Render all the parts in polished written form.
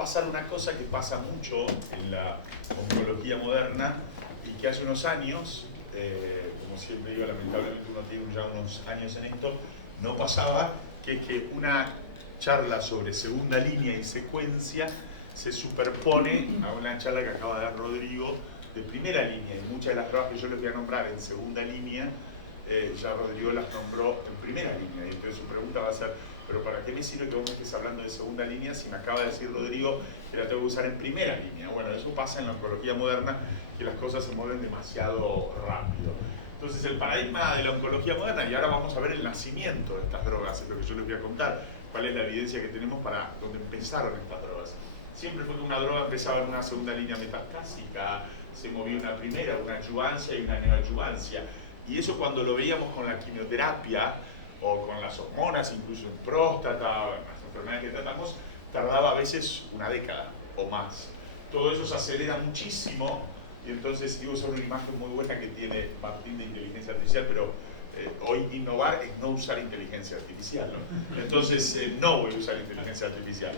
pasar una cosa que pasa mucho en la oncología moderna y que hace unos años, como siempre digo, lamentablemente uno tiene ya unos años en esto, no pasaba, que es que una charla sobre segunda línea y secuencia se superpone a una charla que acaba de dar Rodrigo de primera línea, y muchas de las pruebas que yo les voy a nombrar en segunda línea, ya Rodrigo las nombró en primera línea, y entonces su pregunta va a ser: ¿pero para qué me sirve que vos me estés hablando de segunda línea si me acaba de decir Rodrigo que la tengo que usar en primera línea? Bueno, eso pasa en la oncología moderna, que las cosas se mueven demasiado rápido. Entonces el paradigma de la oncología moderna, y ahora vamos a ver el nacimiento de estas drogas, es lo que yo les voy a contar, cuál es la evidencia que tenemos para dónde empezaron estas drogas. Siempre fue que una droga empezaba en una segunda línea metastásica, se movía una primera, una adyuvancia y una neoadyuvancia. Y eso cuando lo veíamos con la quimioterapia o con las hormonas, incluso en próstata, en las enfermedades que tratamos, tardaba a veces una década o más. Todo eso se acelera muchísimo, y entonces digo, es una imagen muy buena que tiene Martín de inteligencia artificial, pero hoy innovar es no usar inteligencia artificial, ¿no? Entonces no voy a usar inteligencia artificial.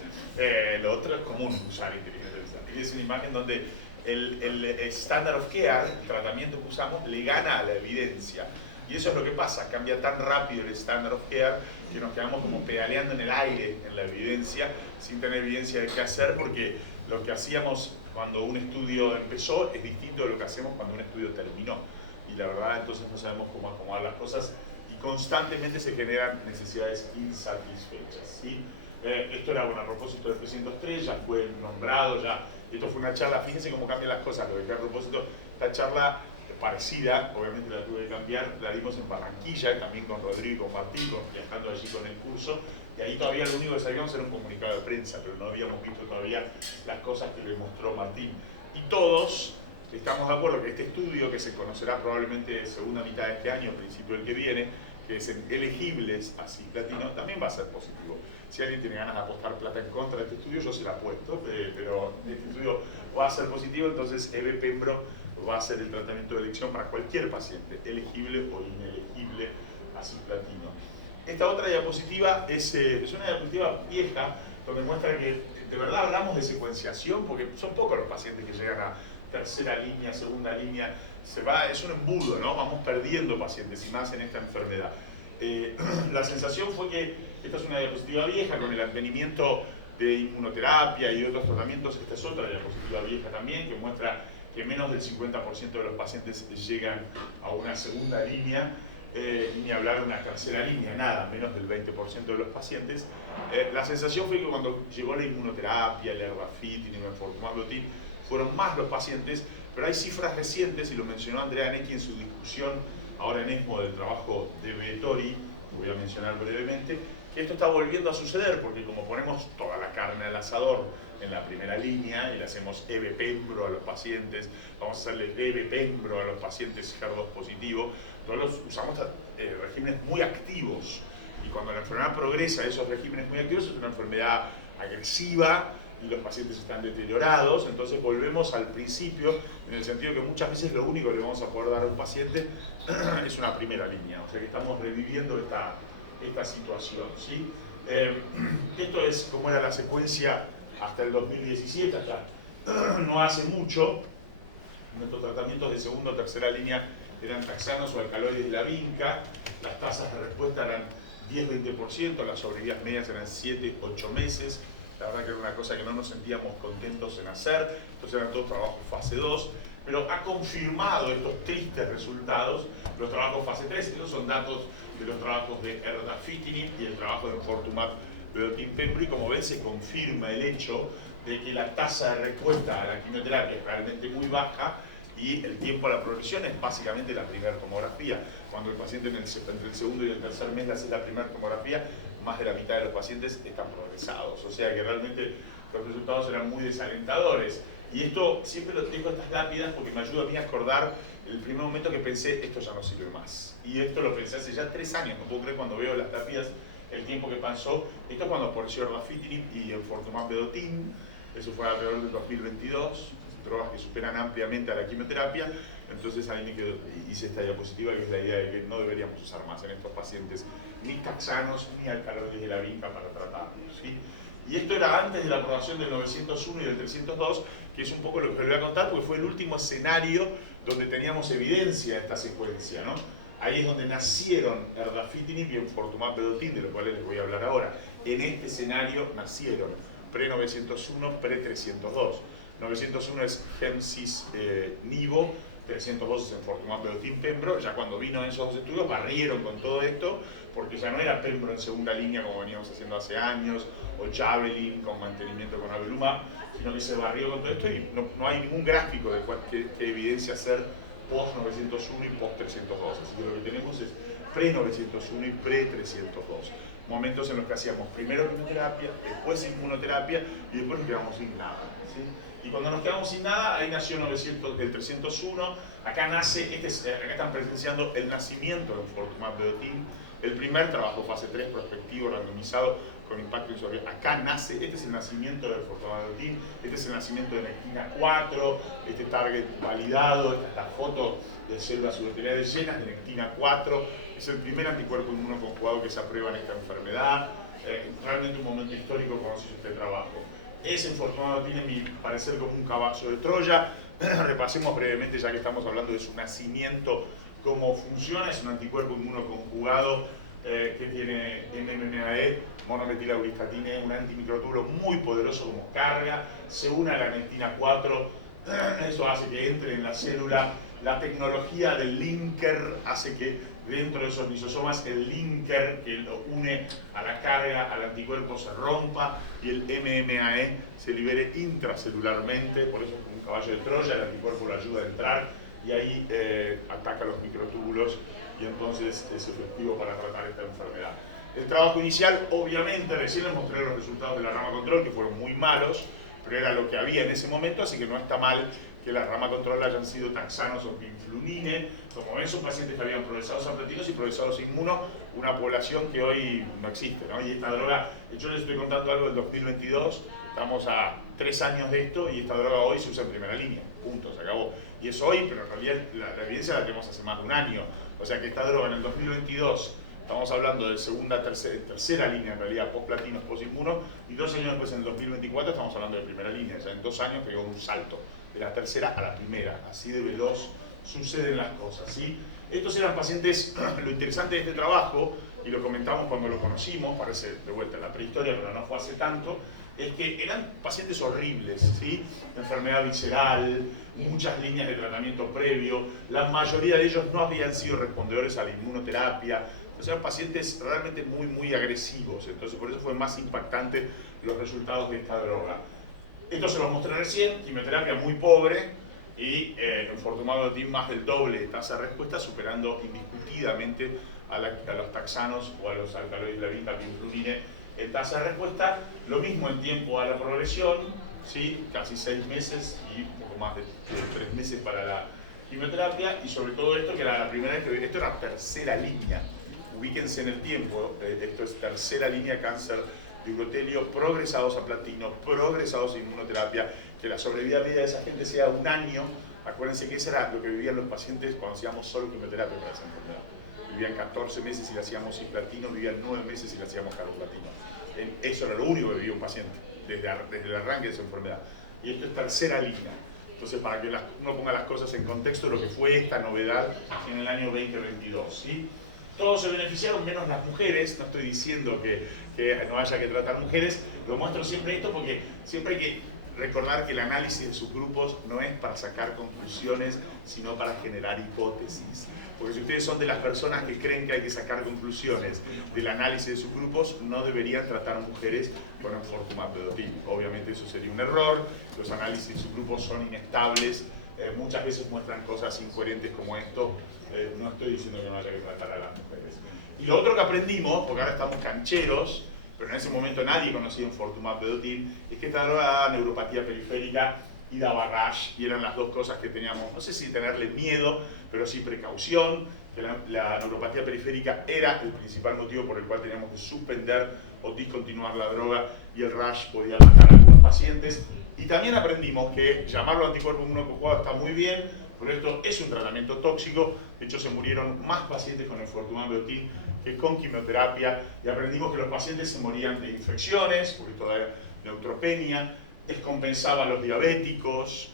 Lo otro es común usar inteligencia artificial. Y es una imagen donde el standard of care, el tratamiento que usamos, le gana a la evidencia. Y eso es lo que pasa, cambia tan rápido el standard of care que nos quedamos como pedaleando en el aire en la evidencia, sin tener evidencia de qué hacer, porque lo que hacíamos cuando un estudio empezó es distinto de lo que hacemos cuando un estudio terminó. Y la verdad, entonces no sabemos cómo acomodar las cosas y constantemente se generan necesidades insatisfechas, ¿sí? Esto era, bueno, a propósito del P103, ya fue nombrado, ya. Esto fue una charla, fíjense cómo cambian las cosas, lo dejé a propósito, esta charla parecida, obviamente la tuve que cambiar, la dimos en Barranquilla, también con Rodrigo y con Martín, viajando allí con el curso, y ahí todavía lo único que sabíamos era un comunicado de prensa, pero no habíamos visto todavía las cosas que le mostró Martín. Y todos estamos de acuerdo que este estudio, que se conocerá probablemente segunda mitad de este año, principio del que viene, que es en elegibles a cisplatino, también va a ser positivo. Si alguien tiene ganas de apostar plata en contra de este estudio, yo se la apuesto, pero este estudio va a ser positivo, entonces Eve-Pembro va a ser el tratamiento de elección para cualquier paciente, elegible o inelegible a cisplatino. Esta otra diapositiva es una diapositiva vieja, donde muestra que de verdad hablamos de secuenciación, porque son pocos los pacientes que llegan a tercera línea, segunda línea, es un embudo, ¿no? Vamos perdiendo pacientes, y más en esta enfermedad. La sensación fue que esta es una diapositiva vieja, con el advenimiento de inmunoterapia y otros tratamientos. Esta es otra diapositiva vieja también, que muestra que menos del 50% de los pacientes llegan a una segunda línea, ni hablar de una tercera línea, nada, menos del 20% de los pacientes. La sensación fue que cuando llegó la inmunoterapia, el erdafitinib, el enfortumab vedotin, fueron más los pacientes, pero hay cifras recientes, y lo mencionó Andrea Necchi en su discusión ahora en ESMO del trabajo de Vettori, que voy a mencionar brevemente, que esto está volviendo a suceder, porque como ponemos toda la carne al asador en la primera línea y le hacemos Eve-Pembro a los pacientes, vamos a hacerle Eve-Pembro a los pacientes HER2 positivos, todos usamos regímenes muy activos, y cuando la enfermedad progresa a esos regímenes muy activos es una enfermedad agresiva y los pacientes están deteriorados. Entonces volvemos al principio, en el sentido que muchas veces lo único que le vamos a poder dar a un paciente es una primera línea, o sea que estamos reviviendo esta situación, ¿sí? Esto es como era la secuencia hasta el 2017, hasta no hace mucho. Nuestros tratamientos de segunda o tercera línea eran taxanos o alcaloides de la vinca, las tasas de respuesta eran 10-20%, las sobrevidas medias eran 7-8 meses, la verdad que era una cosa que no nos sentíamos contentos en hacer, entonces eran todos trabajos fase 2, pero ha confirmado estos tristes resultados los trabajos fase 3, estos son datos de los trabajos de erdafitinib y el trabajo de enfortumab vedotin-pembro, y como ven se confirma el hecho de que la tasa de respuesta a la quimioterapia es realmente muy baja, y el tiempo a la progresión es básicamente la primera tomografía. Cuando el paciente entre el segundo y el tercer mes le hace la primera tomografía, más de la mitad de los pacientes están progresados, o sea que realmente los resultados eran muy desalentadores. Y esto, siempre lo dejo estas lápidas porque me ayuda a mí a acordar el primer momento que pensé, esto ya no sirve más. Y esto lo pensé hace ya 3 años, no puedo creer cuando veo las lápidas el tiempo que pasó. Esto es cuando apareció erdafitinib y enfortumab vedotin, eso fue alrededor del 2022, drogas que superan ampliamente a la quimioterapia. Entonces ahí me quedo, hice esta diapositiva, que es la idea de que no deberíamos usar más en estos pacientes ni taxanos ni alcaloides de la vinca para tratarlos, ¿sí? Y esto era antes de la aprobación del 901 y del 302, que es un poco lo que les voy a contar, porque fue el último escenario donde teníamos evidencia de esta secuencia, ¿no? Ahí es donde nacieron erdafitinib y enfortumab vedotin, de los cuales les voy a hablar ahora. En este escenario nacieron pre-901, pre-302. 901 es Gemcis Nivo, 302 es enfortumab vedotin Pembro. Ya cuando vino esos dos estudios barrieron con todo esto, porque ya no era Pembro en segunda línea como veníamos haciendo hace años, o Javelin con mantenimiento con Avelumab, sino que se barrió con todo esto y no hay ningún gráfico de qué evidencia hacer post 901 y post 302. Así que lo que tenemos es pre 901 y pre 302. Momentos en los que hacíamos primero quimioterapia, después inmunoterapia y después nos quedamos sin nada, ¿sí? Y cuando nos quedamos sin nada, ahí nació el 301. Acá nace, acá están presenciando el nacimiento de enfortumab vedotin, el primer trabajo fase 3 prospectivo randomizado con impacto insoluble. Acá nace, este es el nacimiento del enfortumab vedotin, este es el nacimiento de nectina 4, este target validado, esta foto de células suboteriales llenas de nectina 4, es el primer anticuerpo inmunoconjugado que se aprueba en esta enfermedad. Realmente un momento histórico cuando se hizo este trabajo. Ese enfortumab vedotin, en mi parecer, como un caballo de Troya. Repasemos brevemente, ya que estamos hablando de su nacimiento, cómo funciona. Es un anticuerpo inmunoconjugado que tiene MMAE, monometilaulistatina, un antimicrotúbulo muy poderoso como carga, se une a la nectina 4, eso hace que entre en la célula. La tecnología del linker hace que dentro de esos lisosomas el linker que lo une a la carga, al anticuerpo, se rompa y el MMAE se libere intracelularmente. Por eso es como un caballo de Troya, el anticuerpo lo ayuda a entrar y ahí ataca los microtúbulos y entonces es efectivo para tratar esta enfermedad. El trabajo inicial, obviamente, recién les mostré los resultados de la rama control, que fueron muy malos, pero era lo que había en ese momento, así que no está mal que la rama control hayan sido taxanos o pinflunine. Como ven, son pacientes que habían progresados a platinos y progresados a inmuno, una población que hoy no existe, ¿no? Y esta droga, yo les estoy contando algo del 2022, estamos a 3 años de esto y esta droga hoy se usa en primera línea, punto, se acabó. Y es hoy, pero en realidad la evidencia la tenemos hace más de un año. O sea que esta droga en el 2022, estamos hablando de tercera línea en realidad, post-platinos, post-inmuno, y 2 años después en el 2024 estamos hablando de primera línea. Ya en 2 años pegó un salto de la tercera a la primera, así de veloz suceden las cosas, ¿sí? Estos eran pacientes, lo interesante de este trabajo, y lo comentamos cuando lo conocimos, parece de vuelta en la prehistoria, pero no fue hace tanto, es que eran pacientes horribles, ¿sí? Enfermedad visceral, muchas líneas de tratamiento previo, la mayoría de ellos no habían sido respondedores a la inmunoterapia, entonces eran pacientes realmente muy, muy agresivos, entonces por eso fue más impactante los resultados de esta droga. Esto se los mostré recién, quimioterapia muy pobre y enfortumab vedotin más del doble de tasa de respuesta, superando indiscutidamente a los taxanos o a los alcaloides lavita, pinflunine en tasa de respuesta. Lo mismo en tiempo a la progresión, ¿sí? Casi 6 meses y un poco más de 3 meses para la quimioterapia, y sobre todo esto, que era la primera vez que esto era tercera línea. Ubíquense en el tiempo, esto es tercera línea cáncer de urotelio, progresados a platino, progresados a inmunoterapia, que la sobrevida media de esa gente sea 1 año. Acuérdense que eso era lo que vivían los pacientes cuando hacíamos solo quimioterapia para esa enfermedad. Vivían 14 meses si le hacíamos cisplatino, vivían 9 meses si le hacíamos carboplatino. Eso era lo único que vivía un paciente desde el arranque de esa enfermedad. Y esto es tercera línea. Entonces, para que uno ponga las cosas en contexto, lo que fue esta novedad en el año 2022, ¿sí? Todos se beneficiaron, menos las mujeres. No estoy diciendo que no haya que tratar mujeres, lo muestro siempre esto porque siempre hay que recordar que el análisis de subgrupos no es para sacar conclusiones, sino para generar hipótesis. Porque si ustedes son de las personas que creen que hay que sacar conclusiones del análisis de subgrupos, no deberían tratar mujeres con enfortumab vedotin. Obviamente eso sería un error, los análisis de subgrupos son inestables, muchas veces muestran cosas incoherentes como esto. No estoy diciendo que no haya que tratar a las mujeres. Y lo otro que aprendimos, porque ahora estamos cancheros, pero en ese momento nadie conocía enfortumab vedotin, es que esta droga daba neuropatía periférica y daba rash, y eran las dos cosas que teníamos, no sé si tenerle miedo, pero sí precaución, que la neuropatía periférica era el principal motivo por el cual teníamos que suspender o discontinuar la droga, y el rash podía matar a algunos pacientes. Y también aprendimos que llamarlo anticuerpo inmunoconjugado está muy bien, pero esto es un tratamiento tóxico. De hecho, se murieron más pacientes con enfortumab vedotin que con quimioterapia, y aprendimos que los pacientes se morían de infecciones, porque toda neutropenia, descompensaba a los diabéticos,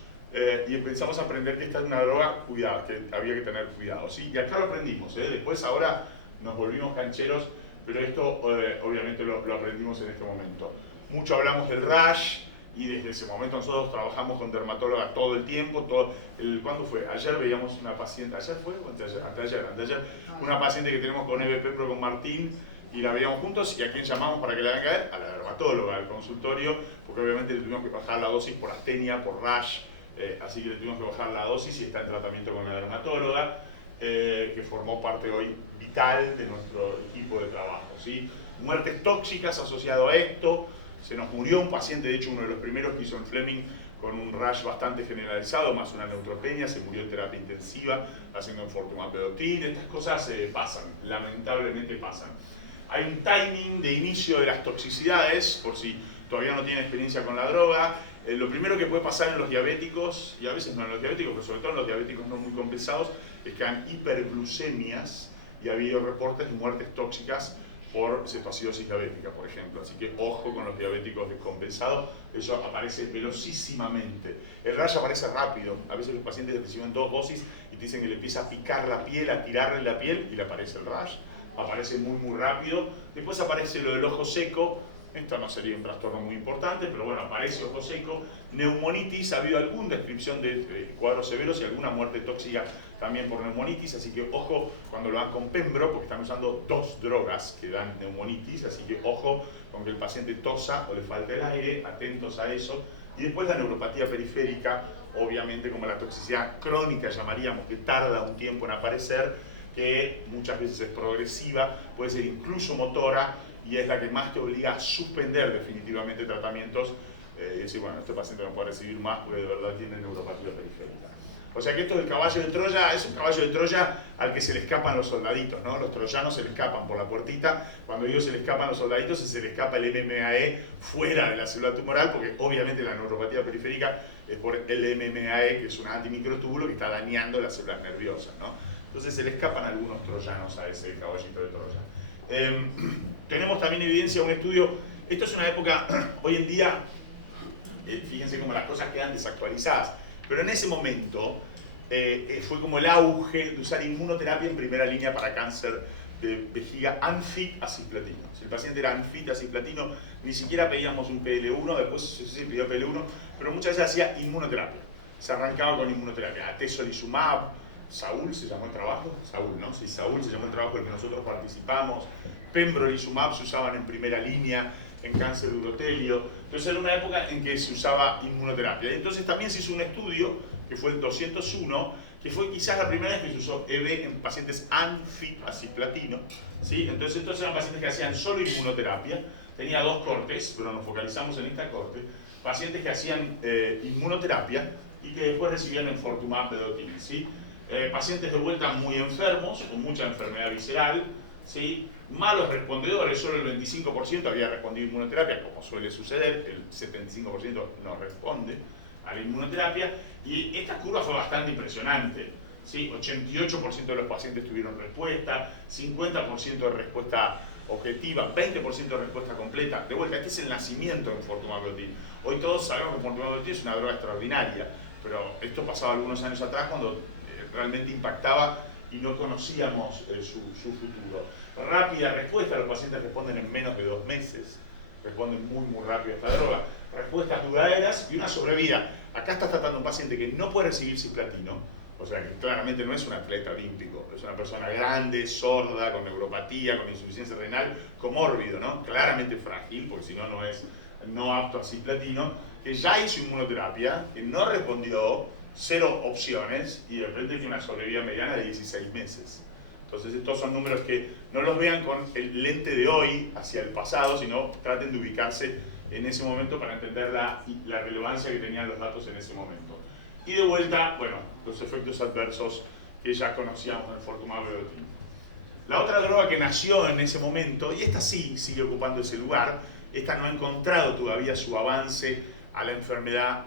y empezamos a aprender que esta es una droga, cuidado, que había que tener cuidado, ¿sí? Y acá lo aprendimos, después ahora nos volvimos cancheros, pero esto obviamente lo aprendimos en este momento. Mucho hablamos del rash, y desde ese momento nosotros trabajamos con dermatóloga todo el tiempo. ¿Cuándo fue? Ayer veíamos una paciente, ¿ayer fue o anteayer? Una paciente que tenemos con EBP Pro con Martín, y la veíamos juntos, y a quién llamamos para que la hagan caer, a la dermatóloga, al consultorio, porque obviamente le tuvimos que bajar la dosis por astenia, por rash, así que le tuvimos que bajar la dosis y está en tratamiento con la dermatóloga, que formó parte hoy vital de nuestro equipo de trabajo, ¿sí? Muertes tóxicas asociado a esto. Se nos murió un paciente, de hecho uno de los primeros que hizo en Fleming, con un rash bastante generalizado, más una neutropenia, se murió en terapia intensiva, haciendo enfortumab vedotin. Estas cosas pasan, lamentablemente pasan. Hay un timing de inicio de las toxicidades, por si todavía no tienen experiencia con la droga. Lo primero que puede pasar en los diabéticos, y a veces no en los diabéticos, pero sobre todo en los diabéticos no muy compensados, es que hay hiperglucemias, y ha habido reportes de muertes tóxicas por cetoacidosis diabética, por ejemplo. Así que ojo con los diabéticos descompensados, eso aparece velocísimamente. El rash aparece rápido, a veces los pacientes reciben 2 dosis y te dicen que le empieza a picar la piel, a tirarle la piel, y le aparece el rash. Aparece muy rápido. Después aparece lo del ojo seco. Esto no sería un trastorno muy importante, pero bueno, aparece ojo seco. Neumonitis, ha habido alguna descripción de cuadros severos y alguna muerte tóxica también por neumonitis, así que ojo cuando lo dan con Pembro, porque están usando 2 drogas que dan neumonitis, así que ojo con que el paciente tosa o le falte el aire, atentos a eso. Y después la neuropatía periférica, obviamente como la toxicidad crónica llamaríamos, que tarda un tiempo en aparecer, que muchas veces es progresiva, puede ser incluso motora, y es la que más te obliga a suspender definitivamente tratamientos, y decir, bueno, este paciente no puede recibir más porque de verdad tiene neuropatía periférica. O sea que esto del caballo de Troya es un caballo de Troya al que se le escapan los soldaditos, ¿no? Los troyanos se le escapan por la puertita. Cuando digo se le escapan los soldaditos, se le escapa el MMAE fuera de la célula tumoral, porque obviamente la neuropatía periférica es por el MMAE, que es un antimicrotúbulo que está dañando las células nerviosas, ¿no? Entonces se le escapan algunos troyanos a ese caballito de Troya. Tenemos también evidencia, un estudio, esto es una época, hoy en día, fíjense cómo las cosas quedan desactualizadas, pero en ese momento fue como el auge de usar inmunoterapia en primera línea para cáncer de vejiga unfit a cisplatino. Si el paciente era unfit a cisplatino, ni siquiera pedíamos un PL1, después se pidió PL1, pero muchas veces hacía inmunoterapia. Se arrancaba con inmunoterapia, atezolizumab, Saúl se llamó el trabajo, Saúl, ¿no? Sí, Saúl se llamó el trabajo en el que nosotros participamos, pembrolizumab se usaban en primera línea en cáncer de urotelio. Entonces era una época en que se usaba inmunoterapia. Entonces también se hizo un estudio, que fue el 201, que fue quizás la primera vez que se usó EV en pacientes unfit a cisplatino, ¿sí? Entonces estos eran pacientes que hacían solo inmunoterapia, tenía 2 cortes, pero nos focalizamos en esta corte, pacientes que hacían inmunoterapia y que después recibían enfortumab vedotin, ¿sí? Pacientes de vuelta muy enfermos, con mucha enfermedad visceral, ¿sí? Malos respondedores, solo el 25% había respondido a inmunoterapia, como suele suceder, el 75% no responde a la inmunoterapia, y esta curva fue bastante impresionante, ¿sí? 88% de los pacientes tuvieron respuesta, 50% de respuesta objetiva, 20% de respuesta completa. De vuelta, este es el nacimiento de enfortumab vedotin. Hoy todos sabemos que enfortumab vedotin es una droga extraordinaria, pero esto pasaba algunos años atrás cuando realmente impactaba y no conocíamos su futuro. Rápida respuesta, los pacientes responden en menos de 2 meses, responden muy rápido a esta droga. Respuestas duraderas y una sobrevida. Acá estás tratando a un paciente que no puede recibir cisplatino, o sea que claramente no es un atleta olímpico, es una persona grande, sorda, con neuropatía, con insuficiencia renal, comórbido, ¿no? Claramente frágil, porque si no, no es no apto a cisplatino, que ya hizo inmunoterapia, que no respondió, 0 opciones, y de repente tiene una sobrevida mediana de 16 meses. Entonces estos son números que no los vean con el lente de hoy hacia el pasado, sino traten de ubicarse en ese momento para entender la relevancia que tenían los datos en ese momento. Y de vuelta, bueno, los efectos adversos que ya conocíamos en el enfortumab vedotin. La otra droga que nació en ese momento, y esta sí sigue ocupando ese lugar, esta no ha encontrado todavía su avance a la enfermedad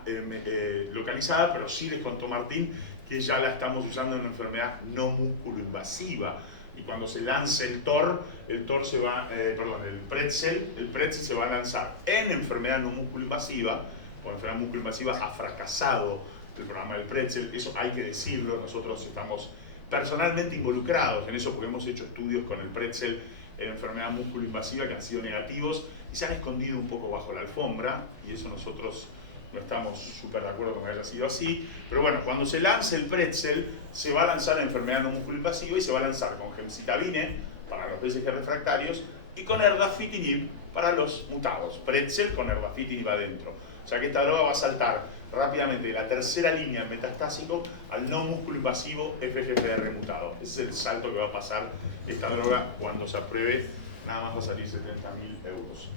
localizada, pero sí les contó Martín que ya la estamos usando en una enfermedad no músculo invasiva, Y cuando se lance el TOR se va, el pretzel se va a lanzar en enfermedad no músculo-invasiva, porque enfermedad músculo-invasiva ha fracasado el programa del pretzel, eso hay que decirlo, nosotros estamos personalmente involucrados en eso porque hemos hecho estudios con el pretzel en enfermedad músculo-invasiva que han sido negativos y se han escondido un poco bajo la alfombra, y eso nosotros no estamos súper de acuerdo con que haya sido así, pero bueno, cuando se lance el pretzel, se va a lanzar en enfermedad no músculo-invasiva y se va a lanzar con gemcitabine para los BCG refractarios y con erdafitinib para los mutados, pretzel con erdafitinib adentro. O sea que esta droga va a saltar rápidamente de la tercera línea metastásico al no músculo invasivo FGFR mutado. Ese es el salto que va a pasar esta droga cuando se apruebe, nada más va a salir 70.000 euros.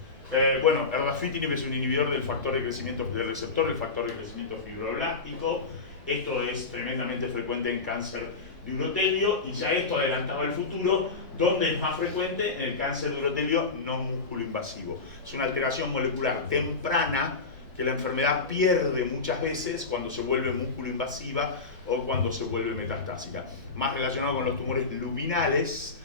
Bueno, erdafitinib es un inhibidor del factor de crecimiento del receptor, el factor de crecimiento fibroblástico. Esto es tremendamente frecuente en cáncer de urotelio y ya esto adelantaba el futuro, donde es más frecuente en el cáncer de urotelio no músculo invasivo. Es una alteración molecular temprana que la enfermedad pierde muchas veces cuando se vuelve músculo invasiva o cuando se vuelve metastásica. Más relacionado con los tumores luminales,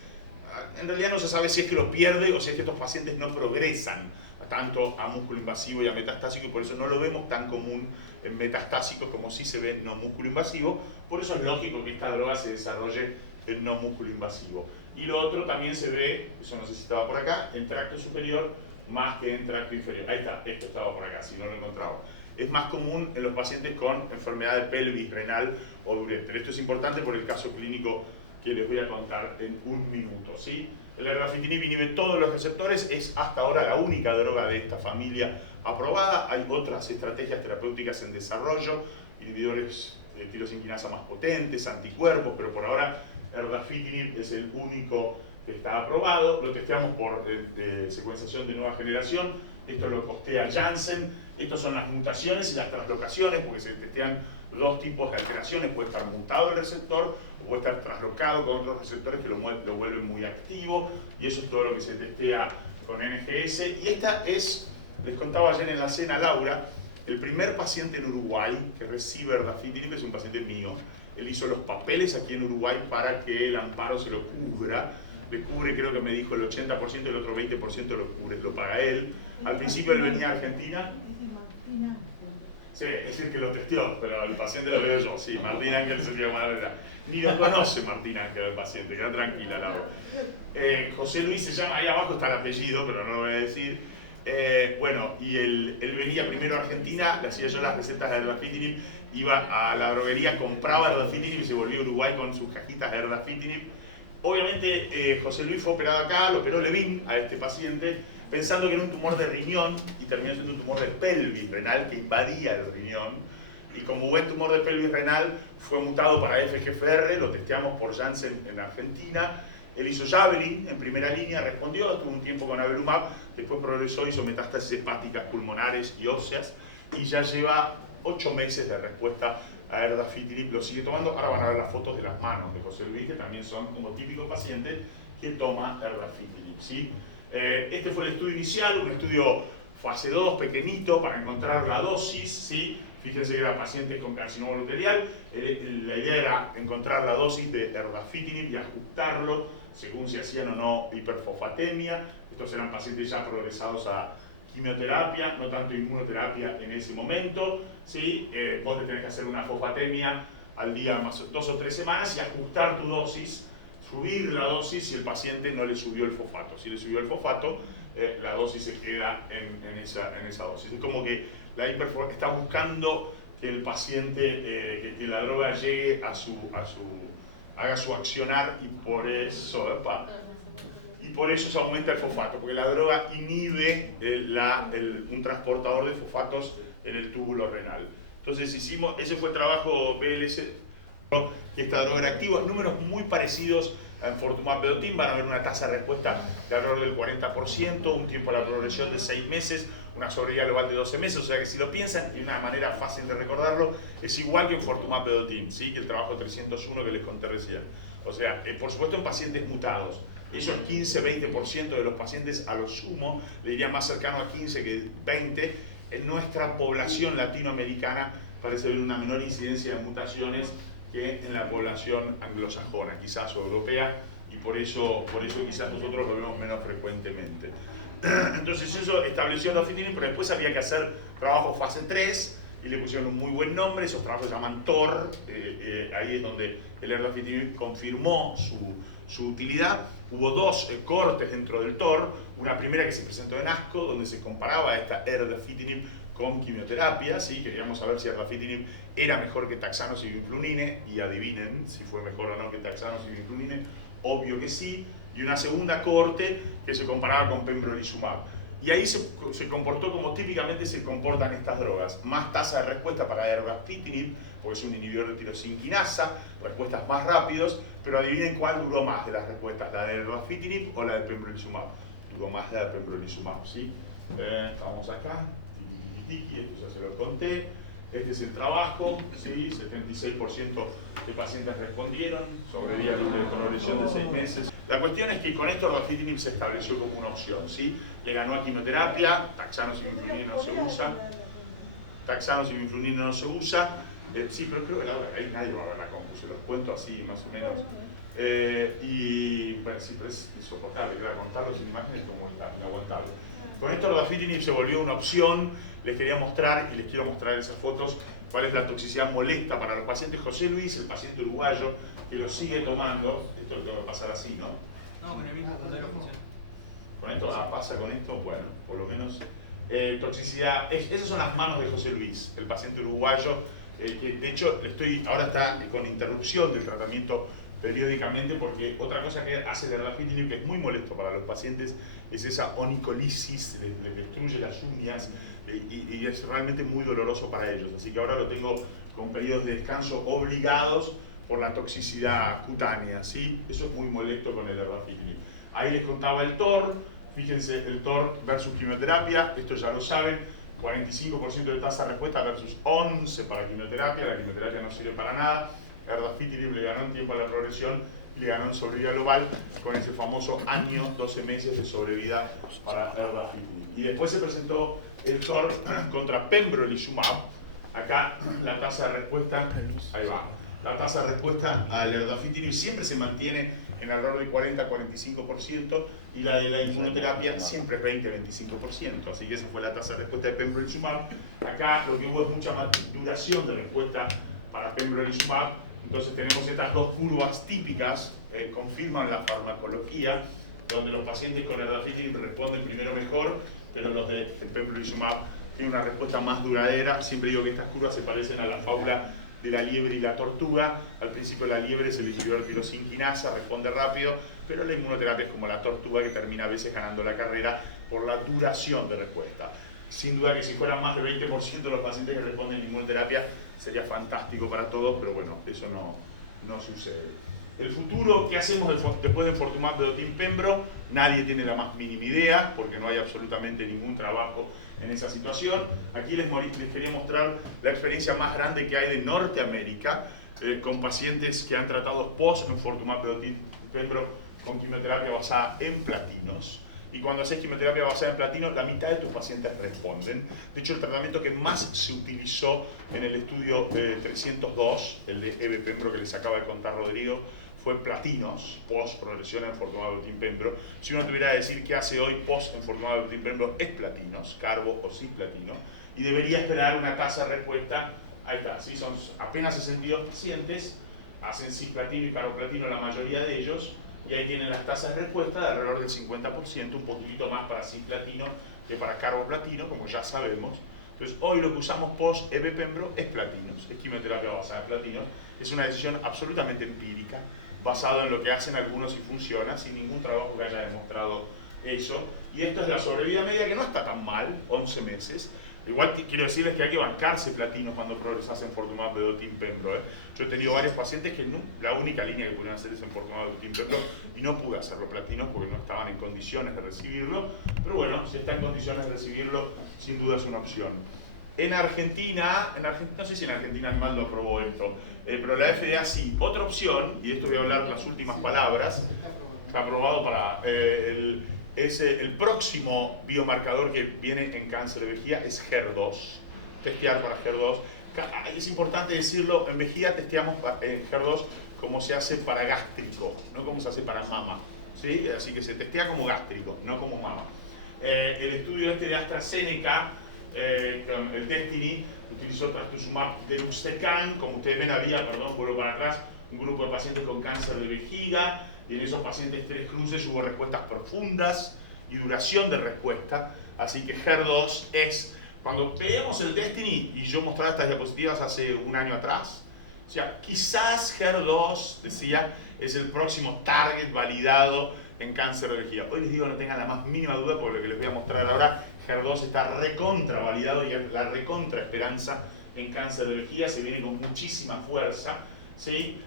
en realidad no se sabe si es que lo pierde o si es que estos pacientes no progresan tanto a músculo invasivo y a metastásico, y por eso no lo vemos tan común en metastásicos como sí se ve en no músculo invasivo. Por eso es lógico que esta droga se desarrolle en no músculo invasivo. Y lo otro también se ve, eso no sé si estaba por acá, en tracto superior más que en tracto inferior. Ahí está, esto estaba por acá, si no lo encontraba. Es más común en los pacientes con enfermedad de pelvis, renal o de uréter. Esto es importante por el caso clínico que les voy a contar en un minuto, ¿sí? El erdafitinib inhibe todos los receptores, es hasta ahora la única droga de esta familia aprobada. Hay otras estrategias terapéuticas en desarrollo, inhibidores de tirosinquinasa más potentes, anticuerpos, pero por ahora erdafitinib es el único que está aprobado. Lo testeamos por secuenciación de nueva generación, esto lo costea Janssen. Estas son las mutaciones y las translocaciones, porque se testean dos tipos de alteraciones, puede estar mutado el receptor o puede estar traslocado con otros receptores que lo vuelven muy activo, y eso es todo lo que se testea con NGS. Y esta es, les contaba ayer en la cena Laura, el primer paciente en Uruguay que recibe erdafitinib es un paciente mío. Él hizo los papeles aquí en Uruguay para que el amparo se lo cubra. Le cubre, creo que me dijo, el 80% y el otro 20% lo paga él. Al principio él venía a Argentina. Sí, es decir, que lo testeó, pero el paciente lo veo yo. Sí, Martín Ángel se llama Madera. Ni lo conoce Martín Ángel, el paciente, queda tranquila, Laura. José Luis se llama, ahí abajo está el apellido, pero no lo voy a decir. Bueno, y él venía primero a Argentina, le hacía yo las recetas de erdafitinib, iba a la droguería, compraba erdafitinib y se volvió a Uruguay con sus cajitas de erdafitinib. Obviamente José Luis fue operado acá, lo operó Levin a este paciente, pensando que era un tumor de riñón, y terminó siendo un tumor de pelvis renal que invadía el riñón. Y como buen tumor de pelvis renal fue mutado para FGFR, lo testeamos por Janssen en Argentina. Él hizo Javelin en primera línea, respondió, estuvo un tiempo con avelumab, después progresó, hizo metástasis hepáticas, pulmonares y óseas, y ya lleva 8 meses de respuesta a erdafitinib, lo sigue tomando. Ahora van a ver las fotos de las manos de José Luis, que también son como típico paciente que toma erdafitinib, ¿sí? Este fue el estudio inicial, un estudio fase 2, pequeñito, para encontrar la dosis, ¿sí? Fíjense que era pacientes con carcinoma uroterial. La idea era encontrar la dosis de erdafitinib y ajustarlo según si hacían o no hiperfosfatemia. Estos eran pacientes ya progresados a quimioterapia, no tanto inmunoterapia en ese momento, ¿sí? Vos te tenés que hacer una fosfatemia al día más 2 o 3 semanas y ajustar tu dosis, subir la dosis si el paciente no le subió el fosfato. Si le subió el fosfato, la dosis se queda en esa dosis. Es como que la está buscando que el paciente, que la droga llegue haga su accionar, y por eso, se aumenta el fosfato, porque la droga inhibe un transportador de fosfatos en el túbulo renal. Entonces ese fue el trabajo BLS, que esta droga era activa, números muy parecidos a enfortumab vedotin. Van a ver una tasa de respuesta de alrededor del 40%, un tiempo de la progresión de 6 meses, una sobrevida global de 12 meses, o sea que si lo piensan, y una manera fácil de recordarlo, es igual que enfortumab vedotin, ¿sí? Que el trabajo 301 que les conté recién. O sea, por supuesto en pacientes mutados. Esos 15-20% de los pacientes a lo sumo, le diría más cercano a 15 que 20, en nuestra población latinoamericana parece haber una menor incidencia de mutaciones que en la población anglosajona, quizás, o europea, y por eso quizás nosotros lo vemos menos frecuentemente. Entonces eso estableció erdafitinib, pero después había que hacer trabajo fase 3 y le pusieron un muy buen nombre, esos trabajos se llaman TOR, ahí es donde el erdafitinib confirmó su utilidad. Hubo dos cortes dentro del TOR, una primera que se presentó en ASCO, donde se comparaba esta erdafitinib con quimioterapia, ¿sí? Queríamos saber si erdafitinib era mejor que taxano sibiflunine, y adivinen si fue mejor o no que taxano sibiflunine, obvio que sí. Y una segunda corte que se comparaba con pembrolizumab. Y ahí se comportó como típicamente se comportan estas drogas. Más tasa de respuesta para erdafitinib, porque es un inhibidor de tirosina quinasa, respuestas más rápidos, pero adivinen cuál duró más de las respuestas, la de erdafitinib o la de pembrolizumab. Duró más la de pembrolizumab, ¿sí? Estamos acá, esto ya se lo conté. Este es el trabajo, ¿sí? 76% de pacientes respondieron, sobrevía libre de progresión de 6 meses. La cuestión es que con esto erdafitinib se estableció como una opción, ¿sí? Le ganó a quimioterapia, taxano sibiflunine no se usa, sí, pero creo que ahí nadie va a ver la compu, se los cuento así más o menos. Bueno, sí, pero es insoportable, contarlo sin imágenes es como inaguantable. Con esto erdafitinib se volvió una opción. Les quería mostrar, y les quiero mostrar esas fotos, cuál es la toxicidad molesta para los pacientes. José Luis, el paciente uruguayo, que lo sigue tomando, esto lo tengo que pasar así, ¿no? No, con el mismo cordero funciona. ¿Con esto? Pasa con esto, bueno, por lo menos. Toxicidad, esas son las manos de José Luis, el paciente uruguayo, que de hecho ahora está con interrupción del tratamiento periódicamente, porque otra cosa que hace el erdafitinib, que es muy molesto para los pacientes, es esa onicolisis, les destruye las uñas y es realmente muy doloroso para ellos. Así que ahora lo tengo con periodos de descanso obligados por la toxicidad cutánea, ¿sí? Eso es muy molesto con el erdafitinib. Ahí les contaba el TOR, fíjense el TOR versus quimioterapia, esto ya lo saben, 45% de tasa de respuesta versus 11% para quimioterapia, la quimioterapia no sirve para nada. Erdafitinib le ganó en tiempo a la progresión y le ganó en sobrevida global con ese famoso año, 12 meses de sobrevida para erdafitinib. Y después se presentó el TOR contra pembrolizumab. Acá la tasa de respuesta, ahí va, la tasa de respuesta al erdafitinib siempre se mantiene en alrededor del 40-45% y la de la inmunoterapia siempre es 20-25%, así que esa fue la tasa de respuesta de pembrolizumab. Acá lo que hubo es mucha más duración de respuesta para pembrolizumab. Entonces tenemos estas dos curvas típicas, confirman la farmacología, donde los pacientes con erdafitinib responden primero mejor, pero los de pembrolizumab tienen una respuesta más duradera. Siempre digo que estas curvas se parecen a la fábula de la liebre y la tortuga. Al principio la liebre es el inhibidor de tirosina quinasa, responde rápido, pero la inmunoterapia es como la tortuga, que termina a veces ganando la carrera por la duración de respuesta. Sin duda que si fueran más del 20% de los pacientes que responden a inmunoterapia, sería fantástico para todos, pero bueno, eso no sucede. El futuro, ¿qué hacemos después de enfortumab vedotin pembro? Nadie tiene la más mínima idea, porque no hay absolutamente ningún trabajo en esa situación. Aquí les quería mostrar la experiencia más grande que hay de Norteamérica, con pacientes que han tratado post-enfortumab vedotin pembro con quimioterapia basada en platinos. Y cuando haces quimioterapia basada en platino, la mitad de tus pacientes responden. De hecho, el tratamiento que más se utilizó en el estudio 302, el de EVE Pembro que les acaba de contar Rodrigo, fue platinos, post-progresión en enfortumab vedotin pembro. Si uno tuviera que decir qué hace hoy post-enfortumab vedotin pembro, es platinos, carbo o cisplatino, y debería esperar una tasa de respuesta, ahí está, ¿sí? Son apenas 62 pacientes, hacen cisplatino y carboplatino la mayoría de ellos, y ahí tienen las tasas de respuesta de alrededor del 50%, un poquitito más para cisplatino que para carboplatino, como ya sabemos. Entonces, hoy lo que usamos post-EV Pembro es platinos, es quimioterapia basada en platinos. Es una decisión absolutamente empírica, basada en lo que hacen algunos y funciona, sin ningún trabajo que haya demostrado eso. Y esto es la sobrevida media, que no está tan mal, 11 meses. Igual quiero decirles que hay que bancarse platinos cuando progresas en enfortumab vedotin pembro. Yo he tenido varios pacientes que la única línea que pudieron hacer es enfortumab vedotin pembro y no pude hacerlo platinos porque no estaban en condiciones de recibirlo. Pero bueno, si está en condiciones de recibirlo, sin duda es una opción. En Argentina, no sé si en Argentina Animal lo aprobó esto, pero la FDA sí. Otra opción, y esto voy a hablar las últimas palabras, está aprobado para el próximo biomarcador que viene en cáncer de vejiga es HER2, testear para HER2. Es importante decirlo, en vejiga testeamos HER2 como se hace para gástrico, no como se hace para mama, ¿sí? Así que se testea como gástrico, no como mama. El estudio este de AstraZeneca, con el Destiny, utilizó trastuzumab deruxtecan. Como ustedes ven, había, perdón, vuelvo para atrás, un grupo de pacientes con cáncer de vejiga, y en esos pacientes 3 cruces hubo respuestas profundas y duración de respuesta. Así que HER2 es, cuando veíamos el Destiny, y yo mostraba estas diapositivas hace un año atrás, o sea, quizás HER2, decía, es el próximo target validado en cáncer de vejiga. Hoy les digo, no tengan la más mínima duda, porque lo que les voy a mostrar ahora, HER2 está recontra validado y es la recontra esperanza en cáncer de vejiga, se viene con muchísima fuerza, ¿sí?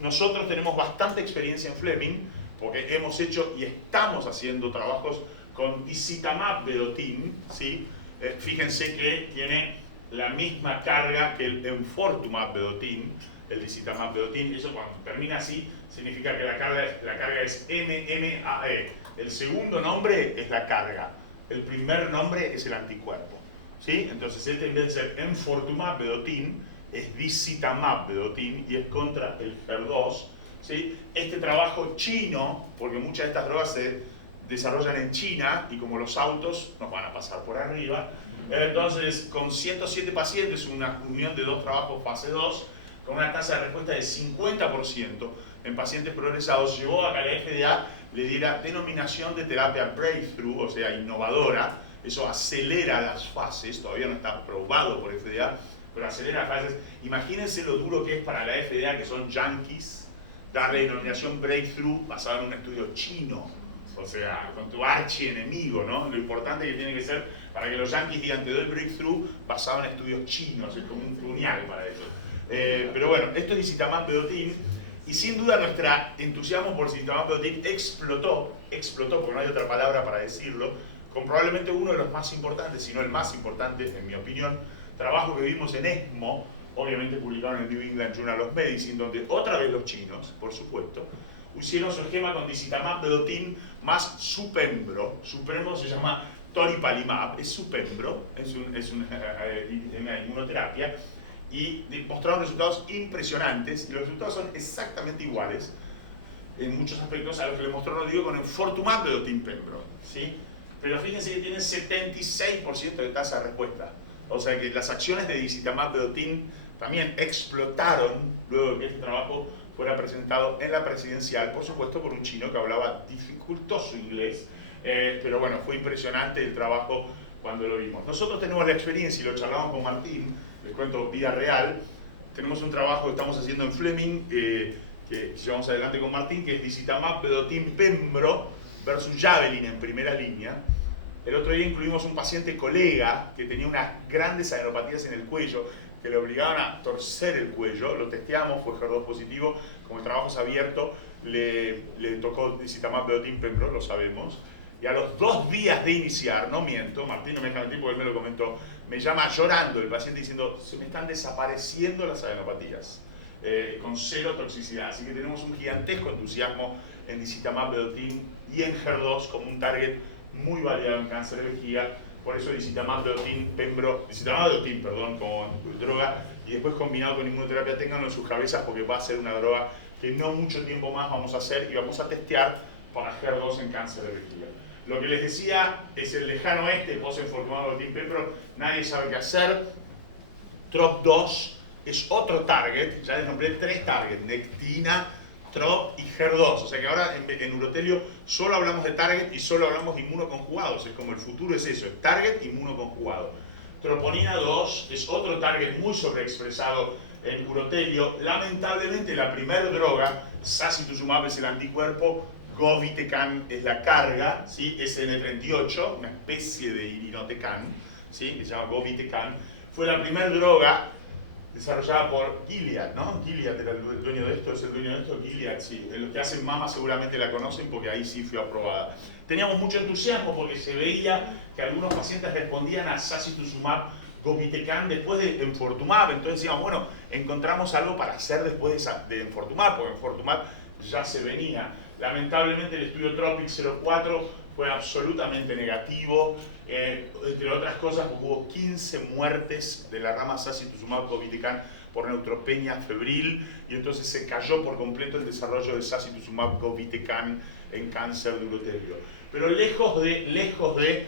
Nosotros tenemos bastante experiencia en Fleming, porque hemos hecho y estamos haciendo trabajos con disitamab vedotin, ¿sí? Fíjense que tiene la misma carga que el enfortumab vedotin, el disitamab vedotin. Eso cuando termina así significa que la carga es MMAE. El segundo nombre es la carga, el primer nombre es el anticuerpo, ¿sí? Entonces este, en vez de ser enfortumab vedotin, es disitamab vedotin y es contra el HER2, ¿sí? Este trabajo chino, porque muchas de estas drogas se desarrollan en China y como los autos nos van a pasar por arriba, entonces con 107 pacientes, una unión de 2 trabajos fase 2, con una tasa de respuesta de 50% en pacientes progresados, llevó a que la FDA le diera denominación de terapia breakthrough, o sea, innovadora. Eso acelera las fases, todavía no está aprobado por FDA, pero acelera las fases. Imagínense lo duro que es para la FDA, que son yankees, darle denominación breakthrough basada en un estudio chino, o sea, con tu archienemigo, ¿no? Lo importante que tiene que ser para que los yankees digan te doy breakthrough basado en estudios chinos, es como un puñal para ellos. Pero bueno, esto es disitamab vedotin, y sin duda nuestro entusiasmo por disitamab vedotin explotó, porque no hay otra palabra para decirlo, con probablemente uno de los más importantes, si no el más importante, en mi opinión, trabajo que vimos en ESMO, obviamente publicado en el New England Journal of Medicine, donde otra vez los chinos, por supuesto, hicieron su esquema con disitamab vedotin más supembro. Supembro se llama toripalimab, es supembro, es una inmunoterapia, y mostraron resultados impresionantes, y los resultados son exactamente iguales en muchos aspectos a los que le mostró Rodrigo con enfortumab vedotin pembro, ¿sí? Pero fíjense que tienen 76% de tasa de respuesta. O sea que las acciones de disitamab vedotin también explotaron luego de que este trabajo fuera presentado en la presidencial, por supuesto por un chino que hablaba dificultoso inglés, pero bueno, fue impresionante el trabajo cuando lo vimos. Nosotros tenemos la experiencia y lo charlamos con Martín, les cuento vida real. Tenemos un trabajo que estamos haciendo en Fleming, que llevamos adelante con Martín, que es disitamab vedotin pembro versus Javelin en primera línea. El otro día incluimos un paciente colega que tenía unas grandes adenopatías en el cuello que le obligaban a torcer el cuello. Lo testeamos, fue HER2 positivo. Como el trabajo es abierto, le tocó disitamab vedotin pembro, lo sabemos. Y a los 2 días de iniciar, no miento, Martín no me deja mentir porque él me lo comentó, me llama llorando el paciente diciendo se me están desapareciendo las adenopatías, con 0 toxicidad. Así que tenemos un gigantesco entusiasmo en disitamab vedotin y en HER2 como un target muy validado en cáncer de vejiga. Por eso disitamab vedotin pembro, disitamab vedotin, perdón, con droga y después combinado con inmunoterapia, ténganlo en sus cabezas porque va a ser una droga que no mucho tiempo más vamos a hacer y vamos a testear para HER2 en cáncer de vejiga. Lo que les decía es el lejano oeste, post-enfortumab vedotin pembro, nadie sabe qué hacer. TROP2 es otro target, ya les nombré 3 targets, nectina, TROP y HER2, o sea que ahora en urotelio solo hablamos de target y solo hablamos de inmunoconjugados, es como el futuro es eso, es target inmunoconjugado. Troponina 2 es otro target muy sobreexpresado en urotelio. Lamentablemente la primera droga, sacituzumab es el anticuerpo, govitecan es la carga, ¿sí? SN38, una especie de irinotecan, ¿sí? Que se llama govitecan, fue la primera droga desarrollada por Gilead, ¿no? Gilead era el dueño de esto, es el dueño de esto, Gilead, sí. Los que hacen mama seguramente la conocen porque ahí sí fue aprobada. Teníamos mucho entusiasmo porque se veía que algunos pacientes respondían a sacituzumab govitecan después de enfortumab, entonces decíamos, bueno, encontramos algo para hacer después de enfortumab, porque enfortumab ya se venía. Lamentablemente el estudio TROPIC 04 fue absolutamente negativo. Entre otras cosas, hubo 15 muertes de la rama sacituzumab govitecan por neutropenia febril, y entonces se cayó por completo el desarrollo de sacituzumab govitecan en cáncer de uroterio. Pero lejos de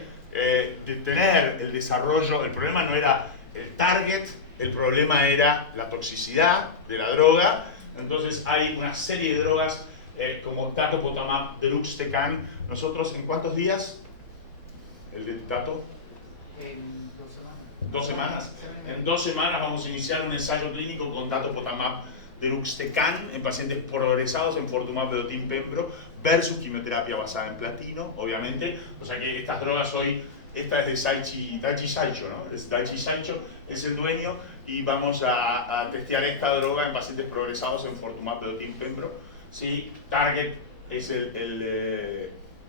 tener el desarrollo, el problema no era el target, el problema era la toxicidad de la droga. Entonces hay una serie de drogas como datopotamab deruxtecan. Nosotros, ¿en cuántos días? ¿El de dato? En 2 semanas. 2 semanas. En 2 semanas vamos a iniciar un ensayo clínico con datopotamab deruxtecan en pacientes progresados en fortumab vedotin pembro versus quimioterapia basada en platino, obviamente. O sea que estas drogas hoy, esta es de Daiichi Saikyo, ¿no? Daiichi Saikyo es el dueño, y vamos a testear esta droga en pacientes progresados en fortumab vedotin pembro. ¿Sí? Target es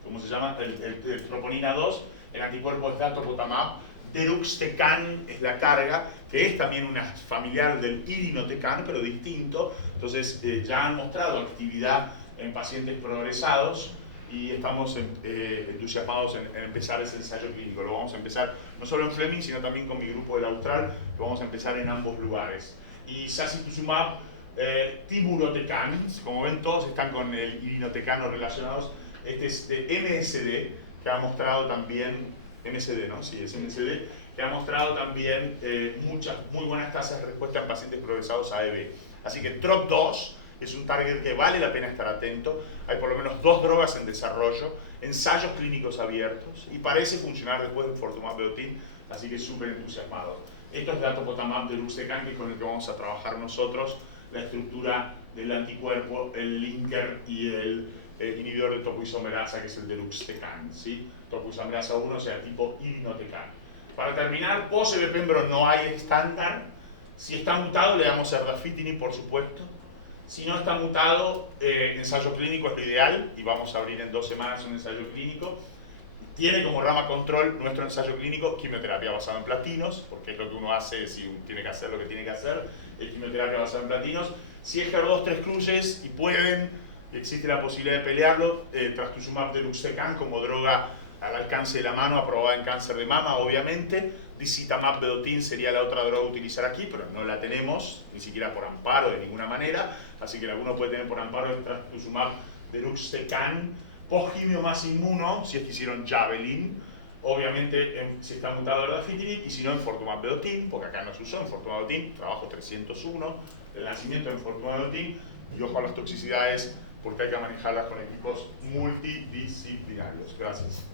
¿cómo se llama? El troponina 2, el anticuerpo es datopotamab deruxtecan es la carga, que es también una familiar del irinotecan, pero distinto. Entonces ya han mostrado actividad en pacientes progresados, y estamos entusiasmados en empezar ese ensayo clínico. Lo vamos a empezar no solo en Fleming, sino también con mi grupo del Austral. Lo vamos a empezar en ambos lugares. Y sacituzumab tiburotecan, como ven, todos están con el irinotecano relacionados. Este es de MSD, que ha mostrado también, MSD, ¿no? Sí, es MSD, que ha mostrado también muy buenas tasas de respuesta en pacientes progresados a EB. Así que TROP2 es un target que vale la pena estar atento. Hay por lo menos 2 drogas en desarrollo, ensayos clínicos abiertos, y parece funcionar después de fortumab vedotin, así que súper entusiasmado. Esto es datopotamab deruxtecan, que es con el que vamos a trabajar nosotros, la estructura del anticuerpo, el linker y el inhibidor de topoisomerasa, que es el deruxtecan, ¿sí? Topoisomerasa 1, o sea, tipo irinotecan. Para terminar, post-EB pembro no hay estándar. Si está mutado, le damos erdafitinib, por supuesto. Si no está mutado, ensayo clínico es lo ideal, y vamos a abrir en 2 semanas un ensayo clínico. Tiene como rama control nuestro ensayo clínico quimioterapia basada en platinos, porque es lo que uno hace si tiene que hacer lo que tiene que hacer, es quimioterapia basada en platinos. Si es HER2 3 cruces y pueden, existe la posibilidad de pelearlo, trastuzumab deruxtecan como droga al alcance de la mano, aprobada en cáncer de mama, obviamente. Disitamab vedotin sería la otra droga a utilizar aquí, pero no la tenemos, ni siquiera por amparo de ninguna manera, así que la que uno puede tener por amparo es trastuzumab deruxtecan. Posquimio más inmuno, si es que hicieron Javelin, obviamente si está mutado erdafitinib, y si no en fortumab vedotin, porque acá no se usó en fortumab vedotin, trabajo 301, el nacimiento en fortumab vedotin, y ojo a las toxicidades, porque hay que manejarlas con equipos multidisciplinarios. Gracias.